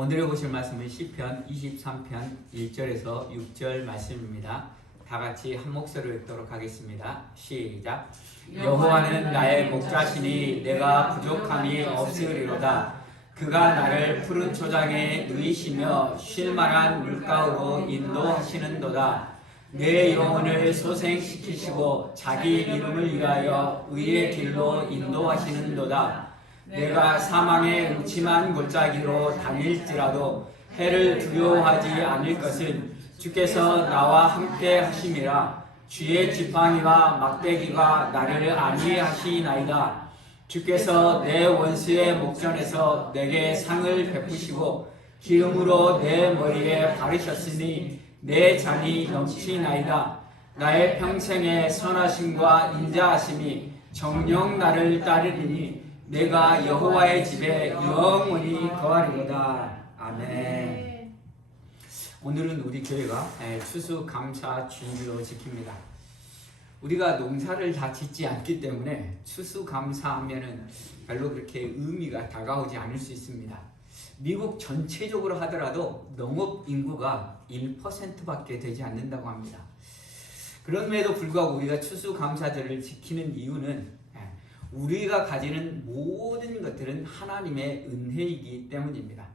오늘 보실 말씀은 시편 23편 1절에서 6절 말씀입니다. 다 같이 한 목소리로 읽도록 하겠습니다. 시작. 여호와는 나의 목자시니 내가 부족함이 없으리로다. 그가 나를 푸른 초장에 누이시며 쉴만한 물가로 인도하시는도다. 내 영혼을 소생시키시고 자기 이름을 위하여 의의 길로 인도하시는도다. 내가 사망의 음침한 골짜기로 다닐지라도 해를 두려워하지 않을 것은 주께서 나와 함께 하심이라. 주의 지팡이와 막대기가 나를 안위하시나이다. 주께서 내 원수의 목전에서 내게 상을 베푸시고 기름으로 내 머리에 바르셨으니 내 잔이 넘치나이다. 나의 평생의 선하심과 인자하심이 정녕 나를 따르리니 내가 여호와의 집에 영원히 거하리로다. 아멘. 오늘은 우리 교회가 추수감사 주일로 지킵니다. 우리가 농사를 다 짓지 않기 때문에 추수감사하면은 별로 그렇게 의미가 다가오지 않을 수 있습니다. 미국 전체적으로 하더라도 농업 인구가 1%밖에 되지 않는다고 합니다. 그럼에도 불구하고 우리가 추수감사절을 지키는 이유는 우리가 가지는 모든 것들은 하나님의 은혜이기 때문입니다.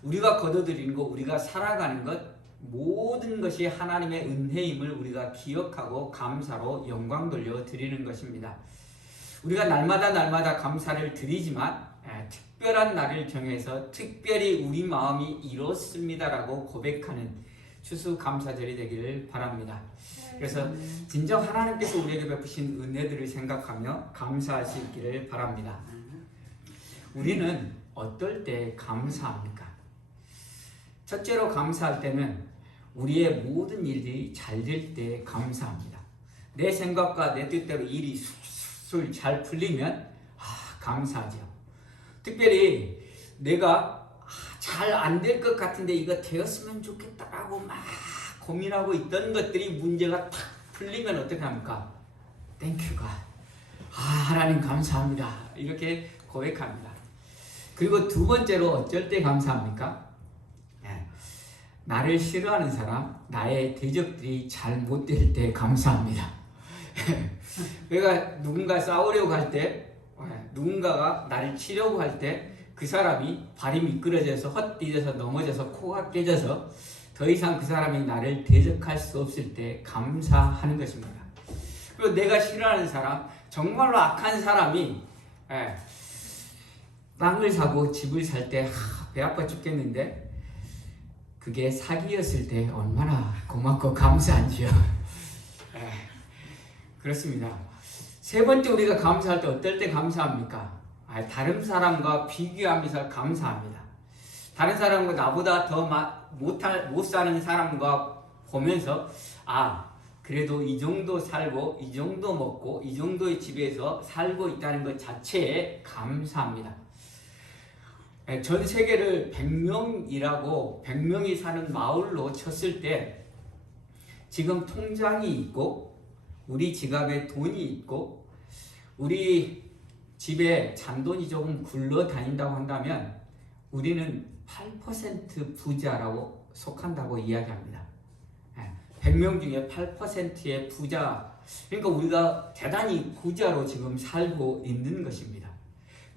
우리가 거둬들이는 것, 우리가 살아가는 것, 모든 것이 하나님의 은혜임을 우리가 기억하고 감사로 영광 돌려 드리는 것입니다. 우리가 날마다 감사를 드리지만 특별한 날을 정해서 특별히 우리 마음이 이렇습니다라고 고백하는 추수감사절이 되기를 바랍니다. 그래서 진정 하나님께서 우리에게 베푸신 은혜들을 생각하며 감사할 수 있기를 바랍니다. 우리는 어떨 때 감사합니까? 첫째로 감사할 때는 우리의 모든 일들이 잘 될 때 감사합니다. 내 생각과 내 뜻대로 일이 술술 잘 풀리면 감사하죠. 특별히 내가 잘 안 될 것 같은데 이거 되었으면 좋겠다라고 막 고민하고 있던 것들이 문제가 탁 풀리면 어떻게 합니까? 땡큐 갓. 하나님 감사합니다. 이렇게 고백합니다. 그리고 두 번째로 어쩔 때 감사합니까? 나를 싫어하는 사람, 나의 대적들이 잘 못 될 때 감사합니다. 내가 누군가 싸우려고 할 때, 누군가가 나를 치려고 할 때 그 사람이 발이 미끄러져서 헛디뎌서 넘어져서 코가 깨져서 더 이상 그 사람이 나를 대적할 수 없을 때 감사하는 것입니다. 그리고 내가 싫어하는 사람, 정말로 악한 사람이 땅을 사고 집을 살 때 배 아파 죽겠는데 그게 사기였을 때 얼마나 고맙고 감사한지요. 그렇습니다. 세 번째 우리가 감사할 때 어떨 때 감사합니까? 다른 사람과 비교하면서 감사합니다. 다른 사람과 나보다 더 못 사는 사람과 보면서 그래도 이 정도 살고 이 정도 먹고 이 정도의 집에서 살고 있다는 것 자체에 감사합니다. 전 세계를 100명이 사는 마을로 쳤을 때 지금 통장이 있고 우리 지갑에 돈이 있고 우리 집에 잔돈이 조금 굴러다닌다고 한다면 우리는 8% 부자라고 속한다고 이야기합니다. 100명 중에 8%의 부자, 그러니까 우리가 대단히 부자로 지금 살고 있는 것입니다.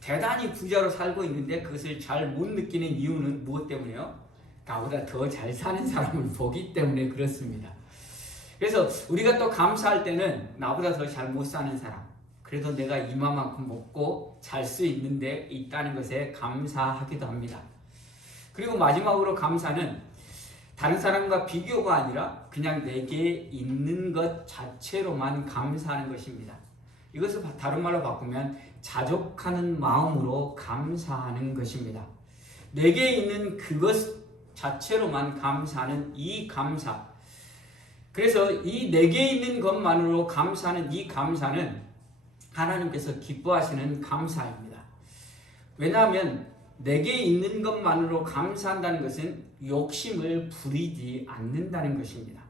대단히 부자로 살고 있는데 그것을 잘 못 느끼는 이유는 무엇 때문에요? 나보다 더 잘 사는 사람을 보기 때문에 그렇습니다. 그래서 우리가 또 감사할 때는 나보다 더 잘 못 사는 사람, 그래도 내가 이만큼 먹고 잘 수 있는데 있다는 것에 감사하기도 합니다. 그리고 마지막으로 감사는 다른 사람과 비교가 아니라 그냥 내게 있는 것 자체로만 감사하는 것입니다. 이것을 다른 말로 바꾸면 자족하는 마음으로 감사하는 것입니다. 내게 있는 그것 자체로만 감사하는 이 감사. 그래서 이 내게 있는 것만으로 감사하는 이 감사는 하나님께서 기뻐하시는 감사입니다. 왜냐하면 내게 있는 것만으로 감사한다는 것은 욕심을 부리지 않는다는 것입니다.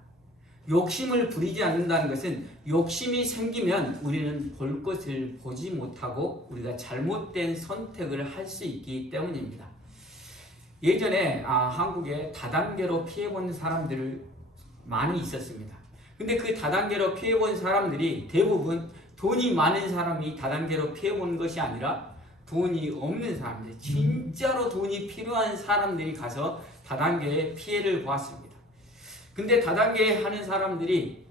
욕심을 부리지 않는다는 것은 욕심이 생기면 우리는 볼 것을 보지 못하고 우리가 잘못된 선택을 할 수 있기 때문입니다. 예전에 한국에 다단계로 피해본 사람들을 많이 있었습니다. 근데 그 다단계로 피해본 사람들이 대부분 돈이 많은 사람이 다단계로 피해본 것이 아니라 돈이 없는 사람들, 진짜로 돈이 필요한 사람들이 가서 다단계에 피해를 보았습니다. 근데 다단계 하는 사람들이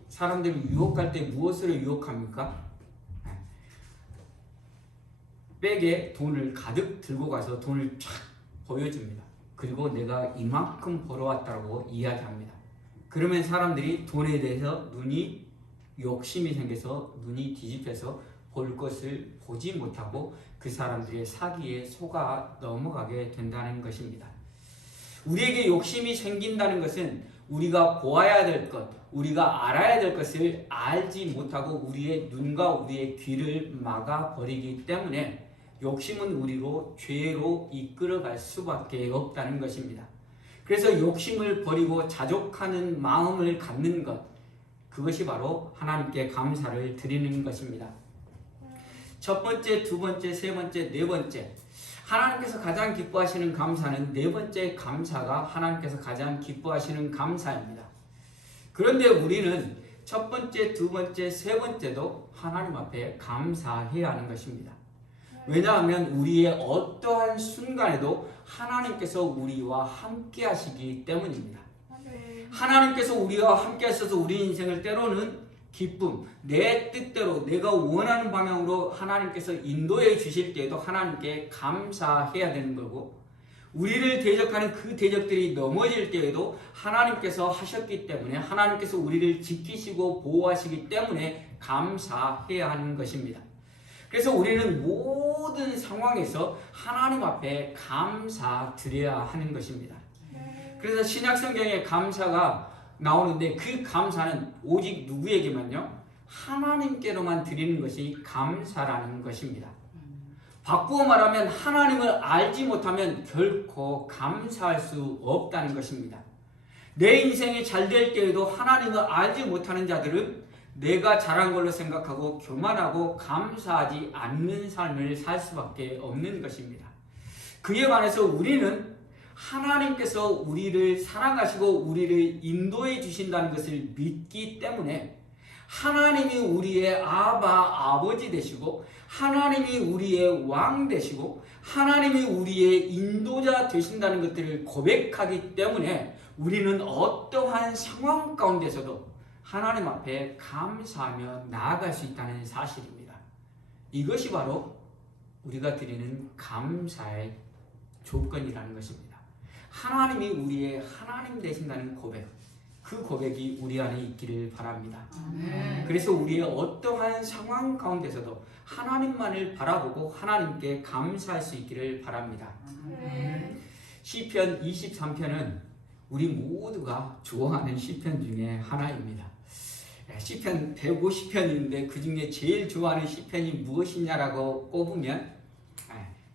유혹할 때 무엇으로 유혹합니까? 백에 돈을 가득 들고 가서 돈을 쫙 보여줍니다. 그리고 내가 이만큼 벌어왔다고 이야기합니다. 그러면 사람들이 돈에 대해서 욕심이 생겨서 눈이 뒤집혀서 볼 것을 보지 못하고 그 사람들의 사기에 속아 넘어가게 된다는 것입니다. 우리에게 욕심이 생긴다는 것은 우리가 보아야 될 것, 우리가 알아야 될 것을 알지 못하고 우리의 눈과 우리의 귀를 막아버리기 때문에 욕심은 우리로 죄로 이끌어갈 수밖에 없다는 것입니다. 그래서 욕심을 버리고 자족하는 마음을 갖는 것, 그것이 바로 하나님께 감사를 드리는 것입니다. 첫 번째, 두 번째, 세 번째, 네 번째, 하나님께서 가장 기뻐하시는 감사는 네 번째 감사가 하나님께서 가장 기뻐하시는 감사입니다. 그런데 우리는 첫 번째, 두 번째, 세 번째도 하나님 앞에 감사해야 하는 것입니다. 왜냐하면 우리의 어떠한 순간에도 하나님께서 우리와 함께 하시기 때문입니다. 하나님께서 우리와 함께 하셔서 우리 인생을 때로는 기쁨, 내 뜻대로 내가 원하는 방향으로 하나님께서 인도해 주실 때에도 하나님께 감사해야 되는 거고, 우리를 대적하는 그 대적들이 넘어질 때에도 하나님께서 하셨기 때문에, 하나님께서 우리를 지키시고 보호하시기 때문에 감사해야 하는 것입니다. 그래서 우리는 모든 상황에서 하나님 앞에 감사드려야 하는 것입니다. 그래서 신약성경에 감사가 나오는데 그 감사는 오직 누구에게만요? 하나님께로만 드리는 것이 감사라는 것입니다. 바꾸어 말하면 하나님을 알지 못하면 결코 감사할 수 없다는 것입니다. 내 인생이 잘 될 때에도 하나님을 알지 못하는 자들은 내가 잘한 걸로 생각하고 교만하고 감사하지 않는 삶을 살 수밖에 없는 것입니다. 그에 반해서 우리는 하나님께서 우리를 사랑하시고 우리를 인도해 주신다는 것을 믿기 때문에 하나님이 우리의 아버지 되시고 하나님이 우리의 왕 되시고 하나님이 우리의 인도자 되신다는 것들을 고백하기 때문에 우리는 어떠한 상황 가운데서도 하나님 앞에 감사하며 나아갈 수 있다는 사실입니다. 이것이 바로 우리가 드리는 감사의 조건이라는 것입니다. 하나님이 우리의 하나님 되신다는 고백, 그 고백이 우리 안에 있기를 바랍니다. 그래서 우리의 어떠한 상황 가운데서도 하나님만을 바라보고 하나님께 감사할 수 있기를 바랍니다. 시편 23편은 우리 모두가 좋아하는 시편 중에 하나입니다. 시편 150편인데 그 중에 제일 좋아하는 시편이 무엇이냐라고 꼽으면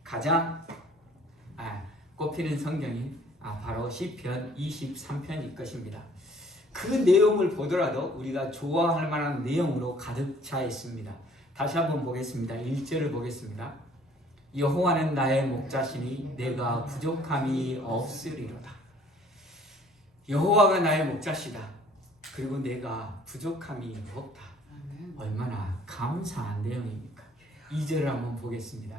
가장 꼽히는 성경이 바로 시편 23편일 것입니다. 그 내용을 보더라도 우리가 좋아할 만한 내용으로 가득 차 있습니다. 다시 한번 보겠습니다. 1절을 보겠습니다. 여호와는 나의 목자시니 내가 부족함이 없으리로다. 여호와가 나의 목자시다. 그리고 내가 부족함이 없다. 얼마나 감사한 내용입니까? 2절을 한번 보겠습니다.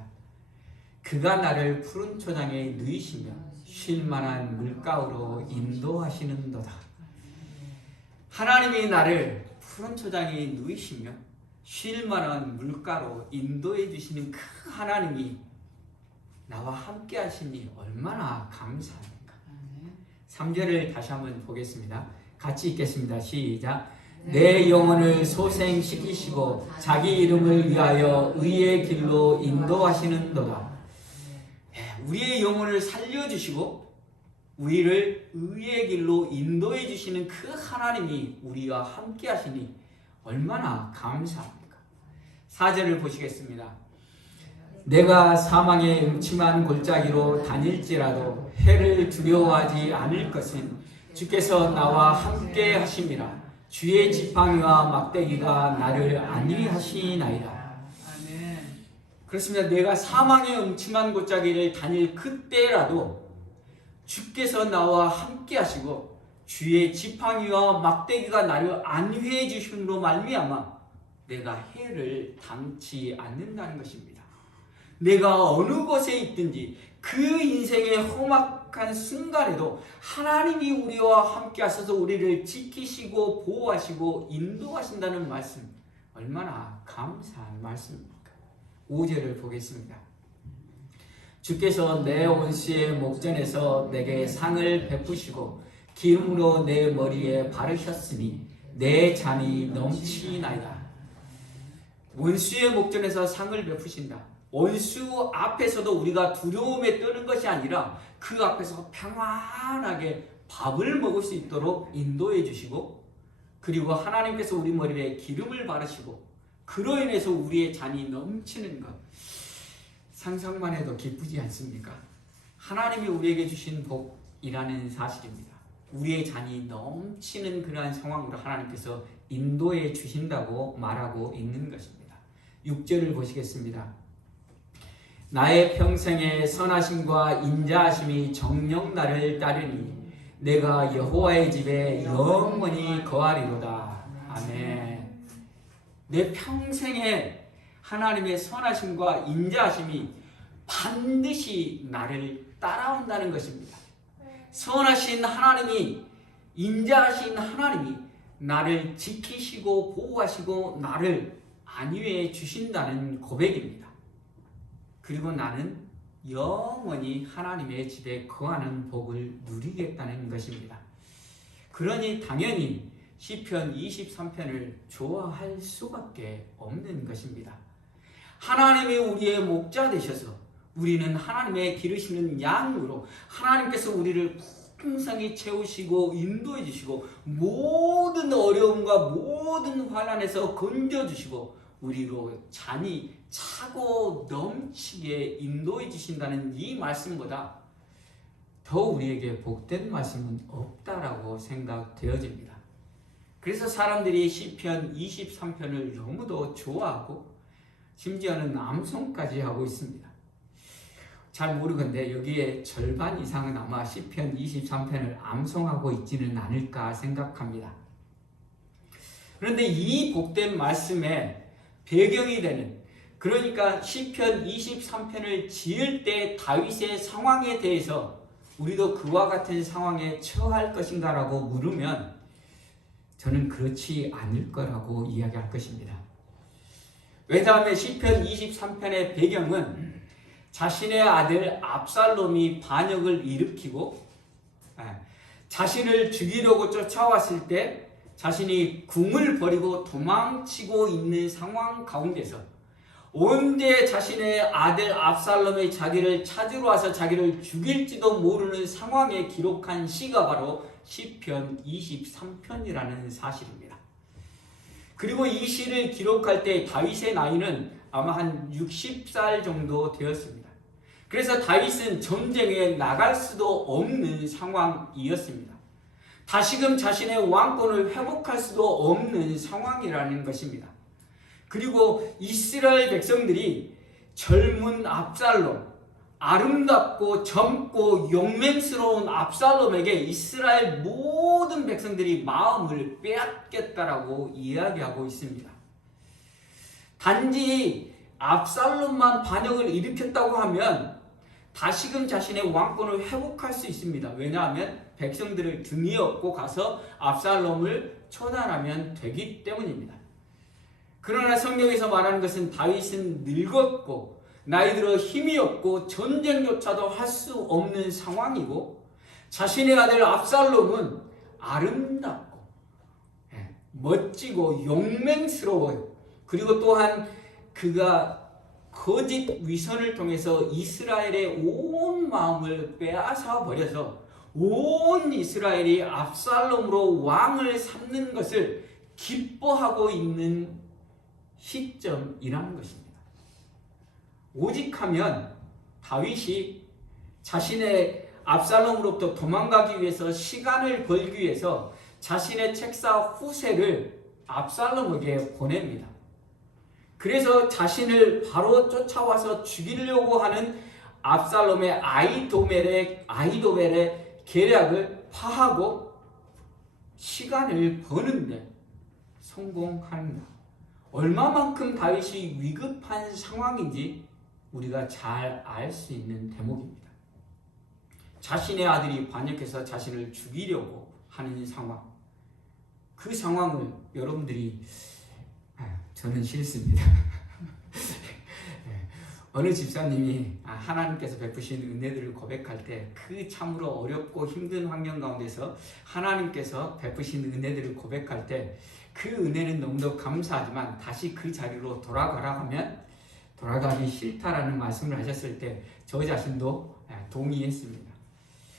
그가 나를 푸른 초장에 누이시며 쉴만한 물가로 인도하시는도다. 하나님이 나를 푸른 초장에 누이시며 쉴만한 물가로 인도해 주시는 그 하나님이 나와 함께 하시니 얼마나 감사합니까? 3절을 다시 한번 보겠습니다. 같이 읽겠습니다. 시작. 내 영혼을 소생시키시고 자기 이름을 위하여 의의 길로 인도하시는도다. 우리의 영혼을 살려주시고 우리를 의의 길로 인도해 주시는 그 하나님이 우리와 함께 하시니 얼마나 감사합니까? 4절을 보시겠습니다. 내가 사망의 음침한 골짜기로 다닐지라도 해를 두려워하지 않을 것은 주께서 나와 함께 하심이라. 주의 지팡이와 막대기가 나를 안위하시나이다. 그렇습니다. 내가 사망의 음침한 골짜기를 다닐 그때라도 주께서 나와 함께 하시고 주의 지팡이와 막대기가 나를 안위해 주심으로 말미암아 내가 해를 당치 않는다는 것입니다. 내가 어느 곳에 있든지 그 인생의 험악한 순간에도 하나님이 우리와 함께 하셔서 우리를 지키시고 보호하시고 인도하신다는 말씀, 얼마나 감사한 말씀입니까? 5절을 보겠습니다. 주께서 내 원수의 목전에서 내게 상을 베푸시고 기름으로 내 머리에 바르셨으니 내 잔이 넘치나이다. 원수의 목전에서 상을 베푸신다. 원수 앞에서도 우리가 두려움에 떠는 것이 아니라 그 앞에서 평안하게 밥을 먹을 수 있도록 인도해 주시고, 그리고 하나님께서 우리 머리에 기름을 바르시고 그로 인해서 우리의 잔이 넘치는 것, 상상만 해도 기쁘지 않습니까? 하나님이 우리에게 주신 복이라는 사실입니다. 우리의 잔이 넘치는 그러한 상황으로 하나님께서 인도해 주신다고 말하고 있는 것입니다. 6절을 보시겠습니다. 나의 평생의 선하심과 인자하심이 정녕 나를 따르니 내가 여호와의 집에 영원히 거하리로다. 아멘. 내 평생에 하나님의 선하심과 인자하심이 반드시 나를 따라온다는 것입니다. 선하신 하나님이, 인자하신 하나님이 나를 지키시고 보호하시고 나를 안위해 주신다는 고백입니다. 그리고 나는 영원히 하나님의 집에 거하는 복을 누리겠다는 것입니다. 그러니 당연히 시편 23편을 좋아할 수밖에 없는 것입니다. 하나님이 우리의 목자 되셔서 우리는 하나님의 기르시는 양으로 하나님께서 우리를 풍성히 채우시고 인도해 주시고 모든 어려움과 모든 환난에서 건져주시고 우리로 잔이 차고 넘치게 인도해 주신다는 이 말씀보다 더 우리에게 복된 말씀은 없다라고 생각되어집니다. 그래서 사람들이 시편 23편을 너무도 좋아하고 심지어는 암송까지 하고 있습니다. 잘 모르건데 여기에 절반 이상은 아마 시편 23편을 암송하고 있지는 않을까 생각합니다. 그런데 이 복된 말씀에 배경이 되는, 그러니까 시편 23편을 지을 때 다윗의 상황에 대해서 우리도 그와 같은 상황에 처할 것인가 라고 물으면 저는 그렇지 않을 거라고 이야기할 것입니다. 왜냐하면 시편 23편의 배경은 자신의 아들 압살롬이 반역을 일으키고 자신을 죽이려고 쫓아왔을 때 자신이 궁을 버리고 도망치고 있는 상황 가운데서 언제 자신의 아들 압살롬이 자기를 찾으러 와서 자기를 죽일지도 모르는 상황에 기록한 시가 바로 시편 23편이라는 사실입니다. 그리고 이 시를 기록할 때 다윗의 나이는 아마 한 60살 정도 되었습니다. 그래서 다윗은 전쟁에 나갈 수도 없는 상황이었습니다. 다시금 자신의 왕권을 회복할 수도 없는 상황이라는 것입니다. 그리고 이스라엘 백성들이 젊은 압살롬, 아름답고 젊고 용맹스러운 압살롬에게 이스라엘 모든 백성들이 마음을 빼앗겼다라고 이야기하고 있습니다. 단지 압살롬만 반역을 일으켰다고 하면 다시금 자신의 왕권을 회복할 수 있습니다. 왜냐하면 백성들을 등이 업고 가서 압살롬을 처단하면 되기 때문입니다. 그러나 성경에서 말하는 것은 다윗은 늙었고 나이 들어 힘이 없고 전쟁조차도 할 수 없는 상황이고 자신의 아들 압살롬은 아름답고 멋지고 용맹스러워요. 그리고 또한 그가 거짓 위선을 통해서 이스라엘의 온 마음을 빼앗아 버려서 온 이스라엘이 압살롬으로 왕을 삼는 것을 기뻐하고 있는 시점이라는 것입니다. 오직하면 다윗이 자신의 압살롬으로부터 도망가기 위해서 시간을 벌기 위해서 자신의 책사 후세를 압살롬에게 보냅니다. 그래서 자신을 바로 쫓아와서 죽이려고 하는 압살롬의 아히도벨의 계략을 파하고 시간을 버는데 성공합니다. 얼마만큼 다윗이 위급한 상황인지 우리가 잘 알 수 있는 대목입니다. 자신의 아들이 반역해서 자신을 죽이려고 하는 상황. 그 상황을 여러분들이 저는 싫습니다. 어느 집사님이 하나님께서 베푸신 은혜들을 고백할 때 그 참으로 어렵고 힘든 환경 가운데서 하나님께서 베푸신 은혜들을 고백할 때 그 은혜는 너무도 감사하지만 다시 그 자리로 돌아가라 하면 돌아가기 싫다라는 말씀을 하셨을 때 저 자신도 동의했습니다.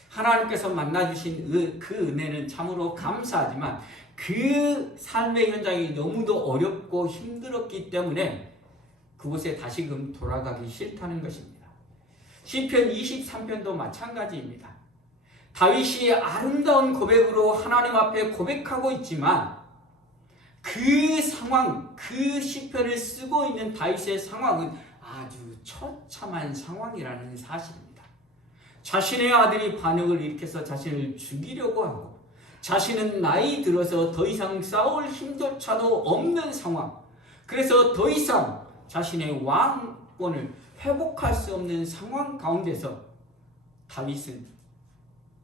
하나님께서 만나주신 그 은혜는 참으로 감사하지만 그 삶의 현장이 너무도 어렵고 힘들었기 때문에 그곳에 다시금 돌아가기 싫다는 것입니다. 시편 23편도 마찬가지입니다. 다윗이 아름다운 고백으로 하나님 앞에 고백하고 있지만 그 상황, 그 시편을 쓰고 있는 다윗의 상황은 아주 처참한 상황이라는 사실입니다. 자신의 아들이 반역을 일으켜서 자신을 죽이려고 하고 자신은 나이 들어서 더 이상 싸울 힘조차도 없는 상황. 그래서 더 이상 자신의 왕권을 회복할 수 없는 상황 가운데서 다윗은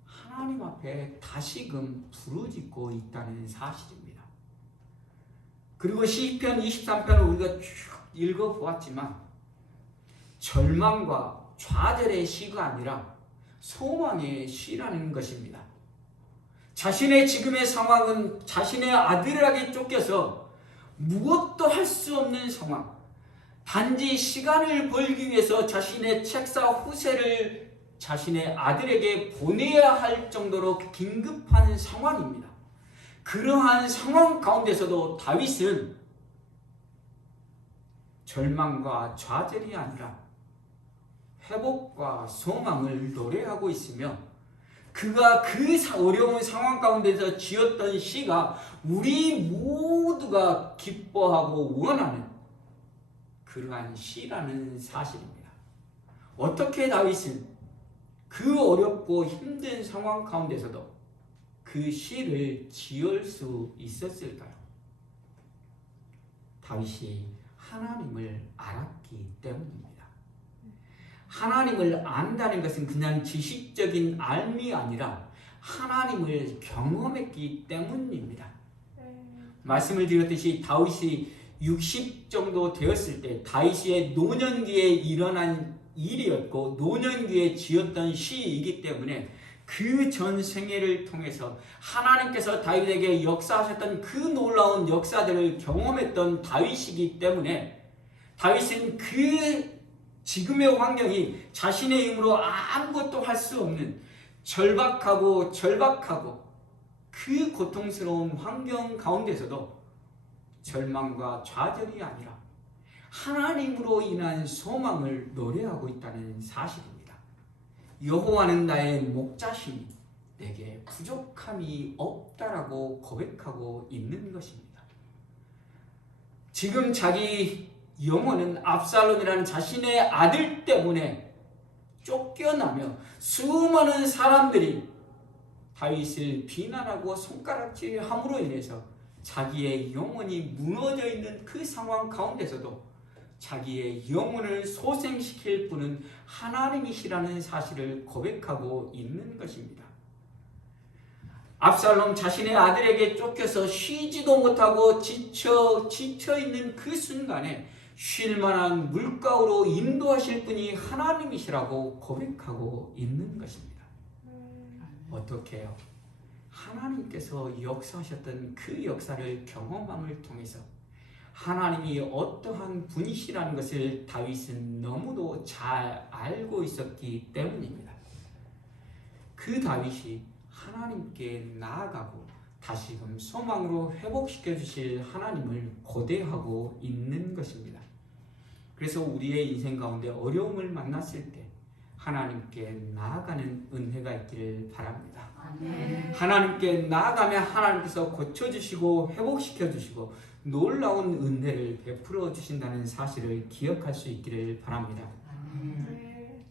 하나님 앞에 다시금 부르짖고 있다는 사실입니다. 그리고 시편 23편을 우리가 쭉 읽어보았지만 절망과 좌절의 시가 아니라 소망의 시라는 것입니다. 자신의 지금의 상황은 자신의 아들에게 쫓겨서 무엇도 할 수 없는 상황, 단지 시간을 벌기 위해서 자신의 책사 후세를 자신의 아들에게 보내야 할 정도로 긴급한 상황입니다. 그러한 상황 가운데서도 다윗은 절망과 좌절이 아니라 회복과 소망을 노래하고 있으며 그가 그 어려운 상황 가운데서 지었던 시가 우리 모두가 기뻐하고 원하는 그러한 시라는 사실입니다. 어떻게 다윗은 그 어렵고 힘든 상황 가운데서도 그 시를 지을 수 있었을까요? 다윗이 하나님을 알았기 때문입니다. 하나님을 안다는 것은 그냥 지식적인 알미 아니라 하나님을 경험했기 때문입니다. 말씀을 드렸듯이 다윗이 60 정도 되었을 때 다윗의 노년기에 일어난 일이었고 노년기에 지었던 시이기 때문에 그 전 생애를 통해서 하나님께서 다윗에게 역사하셨던 그 놀라운 역사들을 경험했던 다윗이기 때문에 다윗은 그 지금의 환경이 자신의 힘으로 아무것도 할 수 없는 절박하고 그 고통스러운 환경 가운데서도 절망과 좌절이 아니라 하나님으로 인한 소망을 노래하고 있다는 사실입니다. 여호와는 나의 목자시니 내게 부족함이 없다라고 고백하고 있는 것입니다. 지금 자기 영혼은 압살롬이라는 자신의 아들 때문에 쫓겨나며 수많은 사람들이 다윗을 비난하고 손가락질함으로 인해서 자기의 영혼이 무너져 있는 그 상황 가운데서도 자기의 영혼을 소생시킬 분은 하나님이시라는 사실을 고백하고 있는 것입니다. 압살롬 자신의 아들에게 쫓겨서 쉬지도 못하고 지쳐 있는 그 순간에 쉴 만한 물가로 인도하실 분이 하나님이시라고 고백하고 있는 것입니다. 어떻게 해요? 하나님께서 역사하셨던 그 역사를 경험함을 통해서 하나님이 어떠한 분이시라는 것을 다윗은 너무도 잘 알고 있었기 때문입니다. 그 다윗이 하나님께 나아가고 다시금 소망으로 회복시켜 주실 하나님을 고대하고 있는 것입니다. 그래서 우리의 인생 가운데 어려움을 만났을 때 하나님께 나아가는 은혜가 있기를 바랍니다. 아멘. 하나님께 나아가면 하나님께서 고쳐주시고 회복시켜주시고 놀라운 은혜를 베풀어 주신다는 사실을 기억할 수 있기를 바랍니다. 아멘.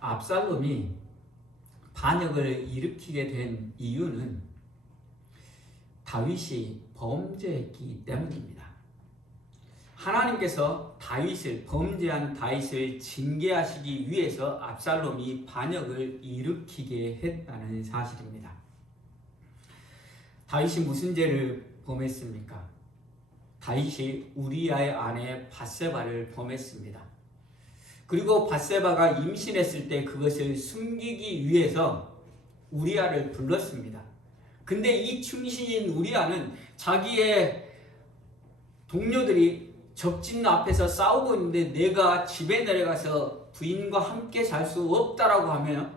압살롬이 반역을 일으키게 된 이유는 다윗이 범죄했기 때문입니다. 하나님께서 범죄한 다윗을 징계하시기 위해서 압살롬이 반역을 일으키게 했다는 사실입니다. 다윗이 무슨 죄를 범했습니까? 다윗이 우리아의 아내 밧세바를 범했습니다. 그리고 밧세바가 임신했을 때 그것을 숨기기 위해서 우리아를 불렀습니다. 근데 이 충신인 우리아는 자기의 동료들이 적진 앞에서 싸우고 있는데 내가 집에 내려가서 부인과 함께 잘 수 없다라고 하면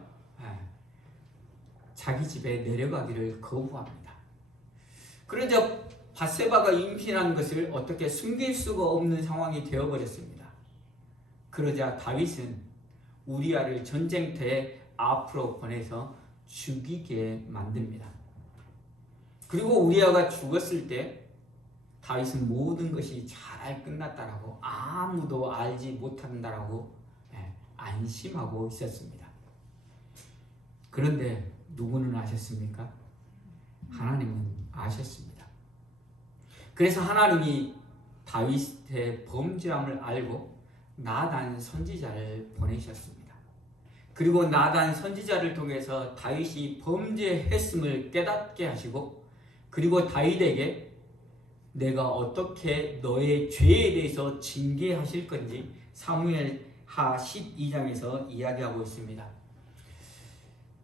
자기 집에 내려가기를 거부합니다. 그러자 밧세바가 임신한 것을 어떻게 숨길 수가 없는 상황이 되어버렸습니다. 그러자 다윗은 우리아를 전쟁터에 앞으로 보내서 죽이게 만듭니다. 그리고 우리아가 죽었을 때 다윗은 모든 것이 잘 끝났다라고, 아무도 알지 못한다라고 안심하고 있었습니다. 그런데 누구는 아셨습니까? 하나님은 아셨습니다. 그래서 하나님이 다윗의 범죄함을 알고 나단 선지자를 보내셨습니다. 그리고 나단 선지자를 통해서 다윗이 범죄했음을 깨닫게 하시고, 그리고 다윗에게 내가 어떻게 너의 죄에 대해서 징계하실 건지 사무엘하 12장에서 이야기하고 있습니다.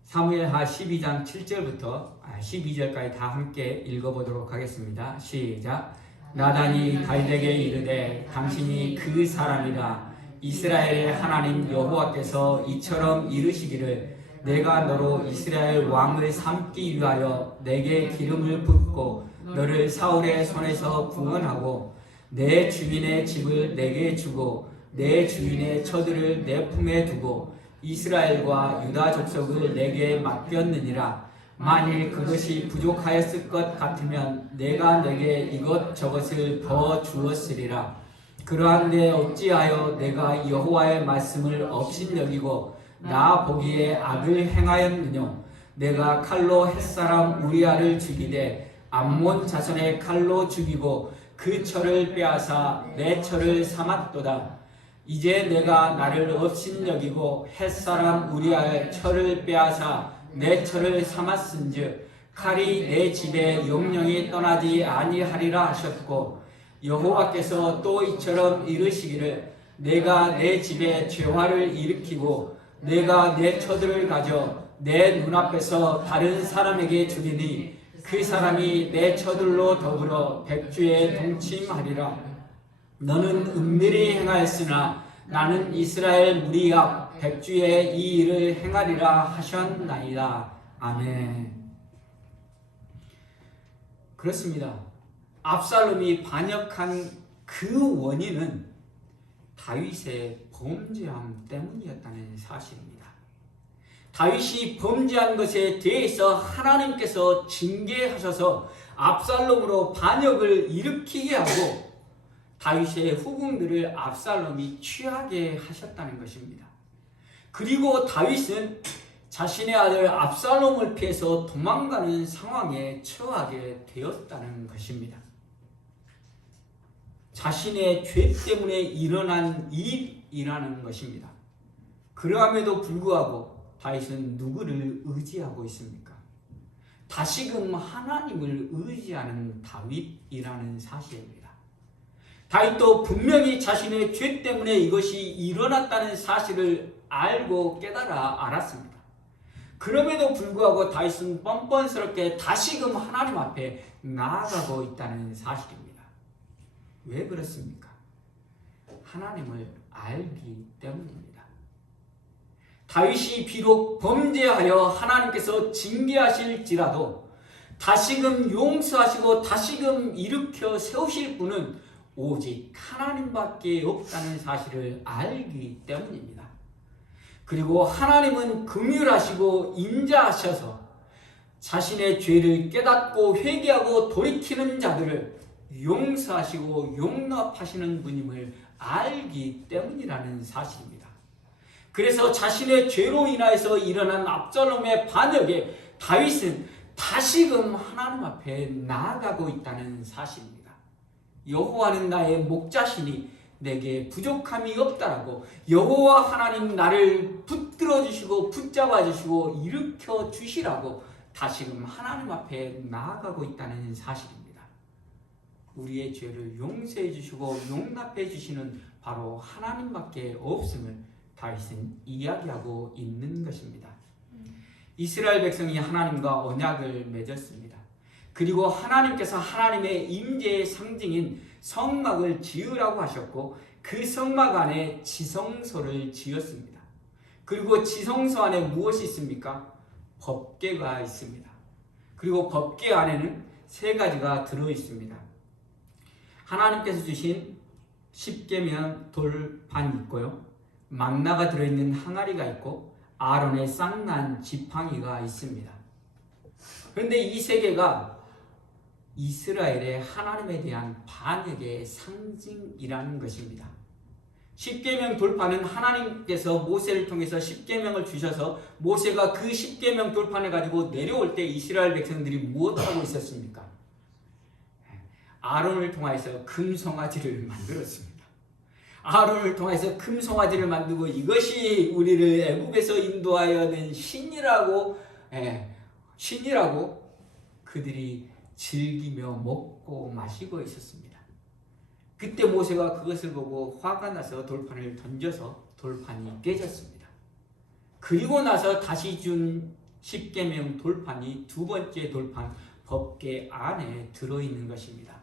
사무엘하 12장 7절부터 12절까지 다 함께 읽어보도록 하겠습니다. 시작. 나단이 다윗에게 이르되 당신이 그 사람이라. 이스라엘의 하나님 여호와께서 이처럼 이르시기를 내가 너로 이스라엘 왕을 삼기 위하여 내게 기름을 붓고 너를 사울의 손에서 구원하고 내 주인의 집을 내게 주고 내 주인의 처들을 내 품에 두고 이스라엘과 유다 족속을 내게 맡겼느니라. 만일 그것이 부족하였을 것 같으면 내가 내게 이것저것을 더 주었으리라. 그러한데 어찌하여 내가 여호와의 말씀을 업신여기고 나 보기에 악을 행하였느뇨. 내가 칼로 햇사람 우리아를 죽이되 암몬 자손의 칼로 죽이고 그 철을 빼앗아 내 철을 삼았도다. 이제 내가 나를 업신여기고 햇사람 우리아의 철을 빼앗아 내 철을 삼았은즉 칼이 내 집에 영영이 떠나지 아니하리라 하셨고, 여호와께서 또 이처럼 이르시기를 내가 내 집에 죄화를 일으키고 내가 내 처들을 가져 내 눈앞에서 다른 사람에게 주리니 그 사람이 내 처들로 더불어 백주에 동침하리라. 너는 은밀히 행하였으나 나는 이스라엘 무리 앞 백주에 이 일을 행하리라 하셨나이다. 아멘. 그렇습니다. 압살롬이 반역한 그 원인은 다윗의 범죄함 때문이었다는 사실입니다. 다윗이 범죄한 것에 대해서 하나님께서 징계하셔서 압살롬으로 반역을 일으키게 하고 다윗의 후궁들을 압살롬이 취하게 하셨다는 것입니다. 그리고 다윗은 자신의 아들 압살롬을 피해서 도망가는 상황에 처하게 되었다는 것입니다. 자신의 죄 때문에 일어난 일이라는 것입니다. 그럼에도 불구하고 다윗은 누구를 의지하고 있습니까? 다시금 하나님을 의지하는 다윗이라는 사실입니다. 다윗도 분명히 자신의 죄 때문에 이것이 일어났다는 사실을 알고 깨달아 알았습니다. 그럼에도 불구하고 다윗은 뻔뻔스럽게 다시금 하나님 앞에 나아가고 있다는 사실입니다. 왜 그렇습니까? 하나님을 알기 때문입니다. 다윗이 비록 범죄하여 하나님께서 징계하실지라도 다시금 용서하시고 다시금 일으켜 세우실 분은 오직 하나님밖에 없다는 사실을 알기 때문입니다. 그리고 하나님은 긍휼하시고 인자하셔서 자신의 죄를 깨닫고 회개하고 돌이키는 자들을 용서하시고 용납하시는 분임을 알기 때문이라는 사실입니다. 그래서 자신의 죄로 인하여서 일어난 압살롬의 반역에 다윗은 다시금 하나님 앞에 나아가고 있다는 사실입니다. 여호와는 나의 목자시니 내게 부족함이 없다라고 여호와 하나님 나를 붙들어 주시고 붙잡아 주시고 일으켜 주시라고 다시금 하나님 앞에 나아가고 있다는 사실입니다. 우리의 죄를 용서해 주시고 용납해 주시는 바로 하나님밖에 없음을 다윗은 이야기하고 있는 것입니다. 이스라엘 백성이 하나님과 언약을 맺었습니다. 그리고 하나님께서 하나님의 임재의 상징인 성막을 지으라고 하셨고 그 성막 안에 지성소를 지었습니다. 그리고 지성소 안에 무엇이 있습니까? 법궤가 있습니다. 그리고 법궤 안에는 3가지가 들어있습니다. 하나님께서 주신 십계명 돌판이 있고요. 망나가 들어있는 항아리가 있고 아론의 쌍난 지팡이가 있습니다. 그런데 이 3개가 이스라엘의 하나님에 대한 반역의 상징이라는 것입니다. 십계명 돌판은 하나님께서 모세를 통해서 십계명을 주셔서 모세가 그 십계명 돌판을 가지고 내려올 때 이스라엘 백성들이 무엇하고 있었습니까? 아론을 통해서 금송아지를 만들었습니다. 아론을 통해서 금송아지를 만들고 이것이 우리를 애굽에서 인도하여 낸 신이라고 그들이 즐기며 먹고 마시고 있었습니다. 그때 모세가 그것을 보고 화가 나서 돌판을 던져서 돌판이 깨졌습니다. 그리고 나서 다시 준 십계명 돌판이 2번째 돌판 법궤 안에 들어있는 것입니다.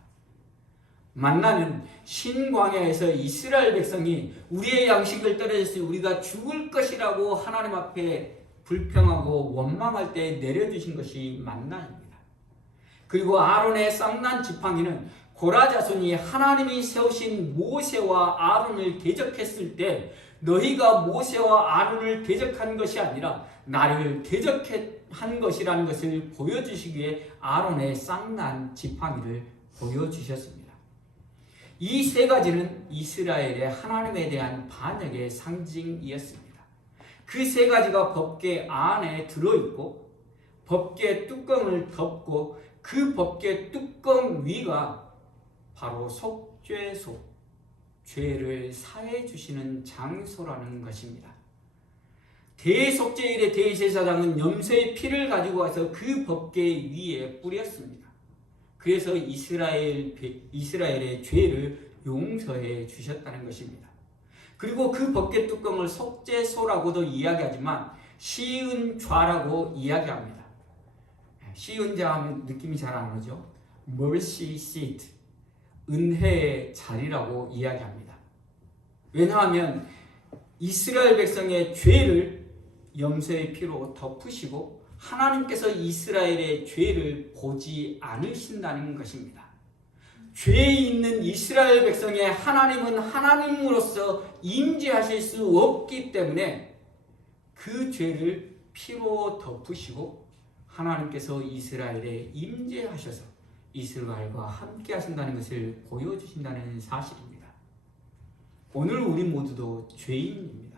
만나는 신광야에서 이스라엘 백성이 우리의 양식을 떨어졌으니 우리가 죽을 것이라고 하나님 앞에 불평하고 원망할 때 내려주신 것이 만나입니다. 그리고 아론의 쌍난 지팡이는 고라 자손이 하나님이 세우신 모세와 아론을 대적했을 때 너희가 모세와 아론을 대적한 것이 아니라 나를 대적한 것이라는 것을 보여주시기 위해 아론의 쌍난 지팡이를 보여주셨습니다. 이 3가지는 이스라엘의 하나님에 대한 반역의 상징이었습니다. 그 3가지가 법궤 안에 들어있고 법궤 뚜껑을 덮고 그 법궤 뚜껑 위가 바로 속죄소, 죄를 사해 주시는 장소라는 것입니다. 대속죄일의 대제사장은 염소의 피를 가지고 와서 그 법궤 위에 뿌렸습니다. 그래서 이스라엘의 죄를 용서해 주셨다는 것입니다. 그리고 그 법궤 뚜껑을 속죄소라고도 이야기하지만 시은좌라고 이야기합니다. 시은좌 하면 느낌이 잘 안 오죠? mercy seat, 은혜의 자리라고 이야기합니다. 왜냐하면 이스라엘 백성의 죄를 염소의 피로 덮으시고 하나님께서 이스라엘의 죄를 보지 않으신다는 것입니다. 죄에 있는 이스라엘 백성의 하나님은 하나님으로서 임재하실 수 없기 때문에 그 죄를 피로 덮으시고 하나님께서 이스라엘에 임재하셔서 이스라엘과 함께 하신다는 것을 보여주신다는 사실입니다. 오늘 우리 모두도 죄인입니다.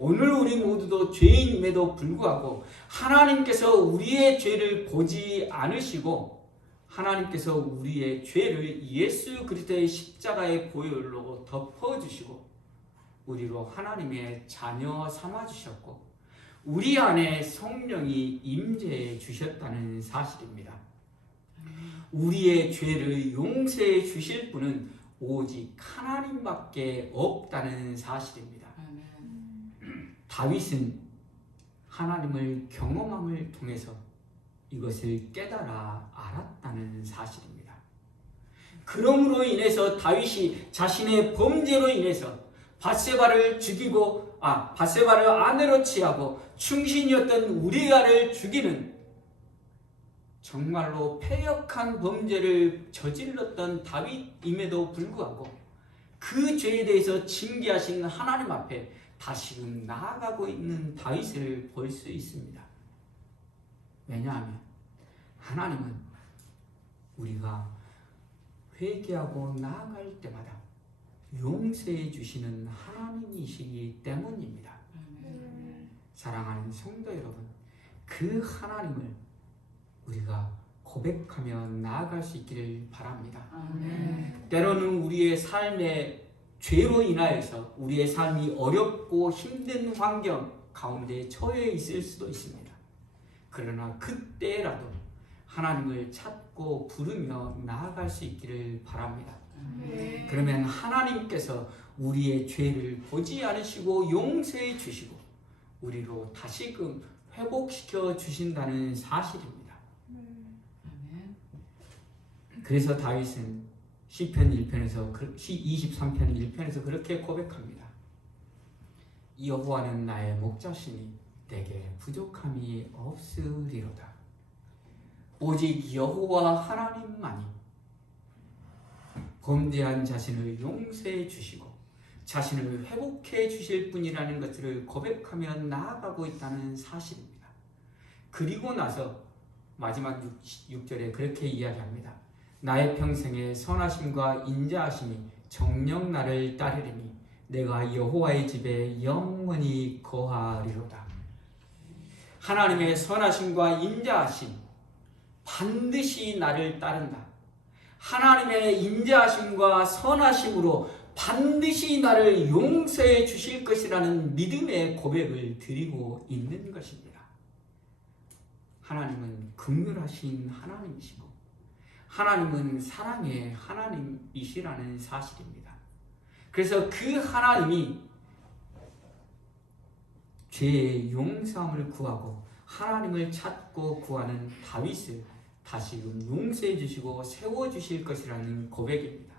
오늘 우리 모두도 죄인임에도 불구하고 하나님께서 우리의 죄를 보지 않으시고 하나님께서 우리의 죄를 예수 그리스도의 십자가의 보혈로 덮어주시고 우리로 하나님의 자녀 삼아주셨고 우리 안에 성령이 임재해 주셨다는 사실입니다. 우리의 죄를 용서해 주실 분은 오직 하나님밖에 없다는 사실입니다. 다윗은 하나님을 경험함을 통해서 이것을 깨달아 알았다는 사실입니다. 그러므로 인해서 다윗이 자신의 범죄로 인해서 바세바를 죽이고 바세바를 아내로 취하고 충신이었던 우리아를 죽이는 정말로 패역한 범죄를 저질렀던 다윗임에도 불구하고 그 죄에 대해서 징계하신 하나님 앞에 다시금 나아가고 있는 다윗을 볼 수 있습니다. 왜냐하면 하나님은 우리가 회개하고 나아갈 때마다 용서해 주시는 하나님이시기 때문입니다. 사랑하는 성도 여러분, 그 하나님을 우리가 고백하며 나아갈 수 있기를 바랍니다. 때로는 우리의 삶의 죄로 인하여서 우리의 삶이 어렵고 힘든 환경 가운데 처해 있을 수도 있습니다. 그러나 그때라도 하나님을 찾고 부르며 나아갈 수 있기를 바랍니다. 그러면 하나님께서 우리의 죄를 보지 않으시고 용서해 주시고 우리로 다시금 회복시켜 주신다는 사실입니다. 그래서 다윗은 시편 1편에서 23편 1편에서 그렇게 고백합니다. 여호와는 나의 목자시니 내게 부족함이 없으리로다. 오직 여호와 하나님만이 범죄한 자신을 용서해 주시고 자신을 회복해 주실 분이라는 것을 고백하며 나아가고 있다는 사실입니다. 그리고 나서 마지막 6절에 그렇게 이야기합니다. 나의 평생에 선하심과 인자하심이 정녕 나를 따르리니 내가 여호와의 집에 영원히 거하리로다. 하나님의 선하심과 인자하심 반드시 나를 따른다. 하나님의 인자하심과 선하심으로 반드시 나를 용서해 주실 것이라는 믿음의 고백을 드리고 있는 것입니다. 하나님은 긍휼하신 하나님이시고 하나님은 사랑의 하나님이시라는 사실입니다. 그래서 그 하나님이 죄의 용서함을 구하고 하나님을 찾고 구하는 다윗을 다시금 용서해 주시고 세워주실 것이라는 고백입니다.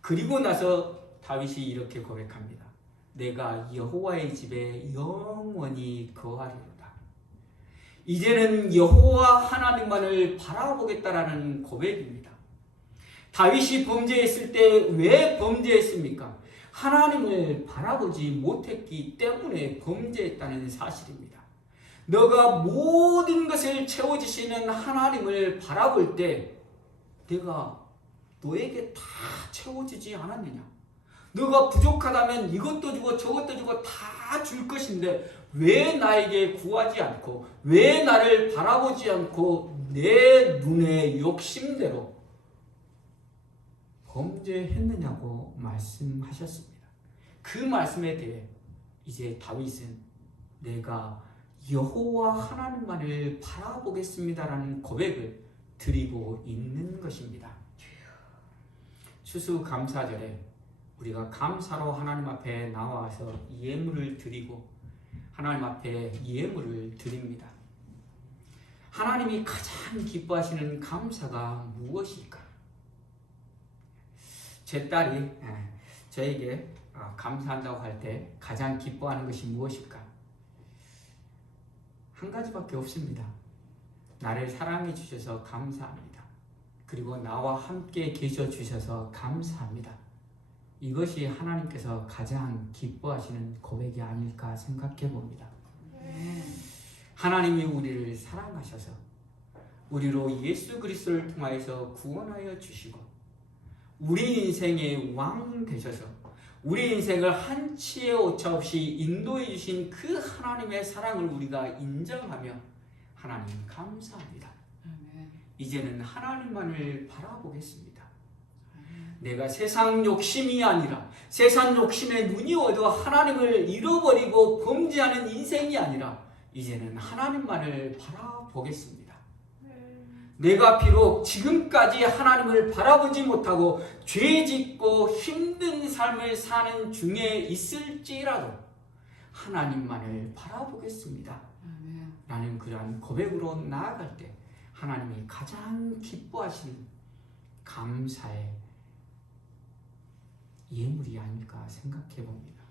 그리고 나서 다윗이 이렇게 고백합니다. 내가 여호와의 집에 영원히 거하리로다. 이제는 여호와 하나님만을 바라보겠다라는 고백입니다. 다윗이 범죄했을 때 왜 범죄했습니까? 하나님을 바라보지 못했기 때문에 범죄했다는 사실입니다. 너가 모든 것을 채워주시는 하나님을 바라볼 때 내가 너에게 다 채워주지 않았느냐? 너가 부족하다면 이것도 주고 저것도 주고 다 줄 것인데 왜 나에게 구하지 않고 왜 나를 바라보지 않고 내 눈의 욕심대로 범죄했느냐고 말씀하셨습니다. 그 말씀에 대해 이제 다윗은 내가 여호와 하나님만을 바라보겠습니다라는 고백을 드리고 있는 것입니다. 추수감사절에 우리가 감사로 하나님 앞에 나와서 예물을 드리고 하나님 앞에 예물을 드립니다. 하나님이 가장 기뻐하시는 감사가 무엇일까? 제 딸이 저에게 감사한다고 할 때 가장 기뻐하는 것이 무엇일까? 한 가지밖에 없습니다. 나를 사랑해 주셔서 감사합니다. 그리고 나와 함께 계셔 주셔서 감사합니다. 이것이 하나님께서 가장 기뻐하시는 고백이 아닐까 생각해 봅니다. 하나님이 우리를 사랑하셔서 우리로 예수 그리스도를 통하여서 구원하여 주시고 우리 인생의 왕 되셔서 우리 인생을 한치의 오차 없이 인도해 주신 그 하나님의 사랑을 우리가 인정하며 하나님 감사합니다. 이제는 하나님만을 바라보겠습니다. 내가 세상 욕심이 아니라 세상 욕심에 눈이 어두워 하나님을 잃어버리고 범죄하는 인생이 아니라 이제는 하나님만을 바라보겠습니다. 내가 비록 지금까지 하나님을 바라보지 못하고 죄 짓고 힘든 삶을 사는 중에 있을지라도 하나님만을 바라보겠습니다. 라는 그러한 고백으로 나아갈 때 하나님이 가장 기뻐하시는 감사의 예물이 아닐까 생각해 봅니다.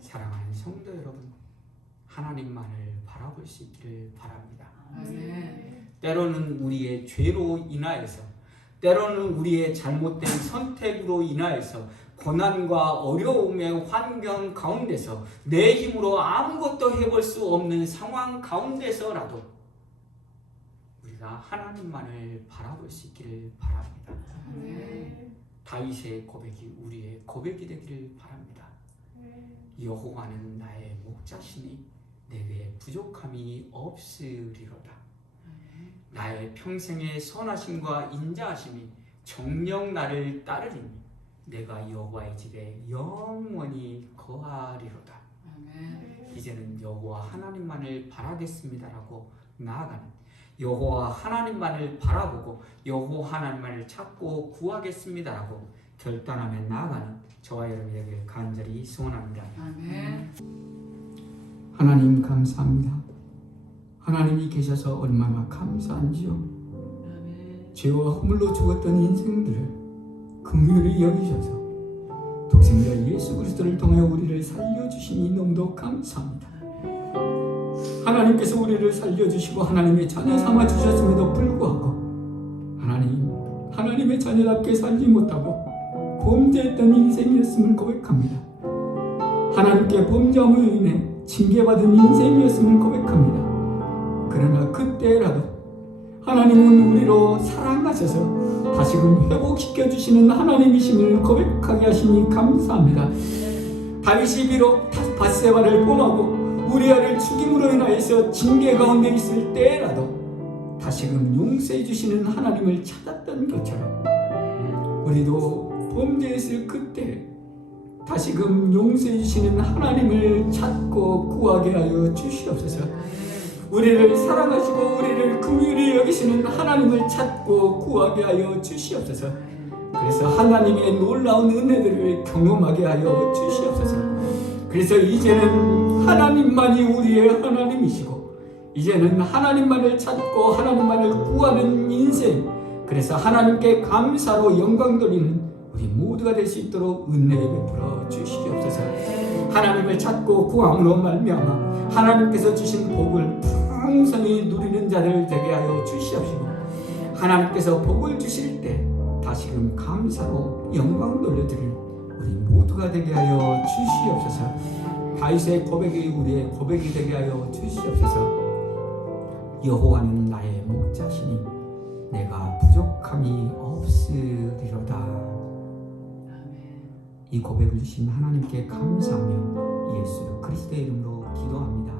사랑하는 성도 여러분, 하나님만을 바라볼 수 있기를 바랍니다. 때로는 우리의 죄로 인하여서 때로는 우리의 잘못된 선택으로 인하여서 고난과 어려움의 환경 가운데서 내 힘으로 아무것도 해볼 수 없는 상황 가운데서라도 우리가 하나님만을 바라볼 수 있기를 바랍니다. 다윗의 고백이 우리의 고백이 되기를 바랍니다. 여호와는 나의 목자시니 내게 부족함이 없으리로다. 나의 평생의 선하심과 인자하심이 정녕 나를 따르리니 내가 여호와의 집에 영원히 거하리로다. 이제는 여호와 하나님만을 바라겠습니다라고 나아가는, 여호와 하나님만을 바라보고 여호와 하나님만을 찾고 구하겠습니다라고 결단하며 나아가는 저와 여러분에게 간절히 소원합니다. 아멘. 하나님 감사합니다. 하나님이 계셔서 얼마나 감사한지요. 아멘. 죄와 허물로 죽었던 인생들을 긍휼히 여기셔서 독생자 예수 그리스도를 통하여 우리를 살려주시니 너무도 감사합니다. 하나님께서 우리를 살려주시고 하나님의 자녀 삼아 주셨음에도 불구하고 하나님의 자녀답게 살지 못하고 범죄했던 인생이었음을 고백합니다. 하나님께 범죄함으로 인해 징계받은 인생이었음을 고백합니다. 그러나 그때라도 하나님은 우리로 사랑하셔서 다시금 회복시켜주시는 하나님이심을 고백하게 하시니 감사합니다. 다윗이 비록 밧세바를 범하고 우리아를 죽임으로 인하여서 징계 가운데 있을 때라도 다시금 용서해 주시는 하나님을 찾았던 것처럼 우리도 범죄했을 그때 다시금 용서해 주시는 하나님을 찾고 구하게 하여 주시옵소서. 우리를 사랑하시고 우리를 긍휼히 여기시는 하나님을 찾고 구하게 하여 주시옵소서. 그래서 하나님의 놀라운 은혜들을 경험하게 하여 주시옵소서. 그래서 이제는 하나님만이 우리의 하나님이시고 이제는 하나님만을 찾고 하나님만을 구하는 인생, 그래서 하나님께 감사로 영광 돌리는 우리 모두가 될 수 있도록 은혜 베풀어 주시옵소서. 하나님을 찾고 구함으로 말미암아 하나님께서 주신 복을 풍성히 누리는 자들 되게 하여 주시옵시고 하나님께서 복을 주실 때 다시금 감사로 영광 돌려드릴 우리 모두가 되게 하여 주시옵소서. 다윗의 고백이 우리의 고백이 되게 하여 주시옵소서. 여호와는 나의 목자시니 내가 부족함이 없으리로다. 이 고백을 주신 하나님께 감사하며 예수 그리스도의 이름으로 기도합니다.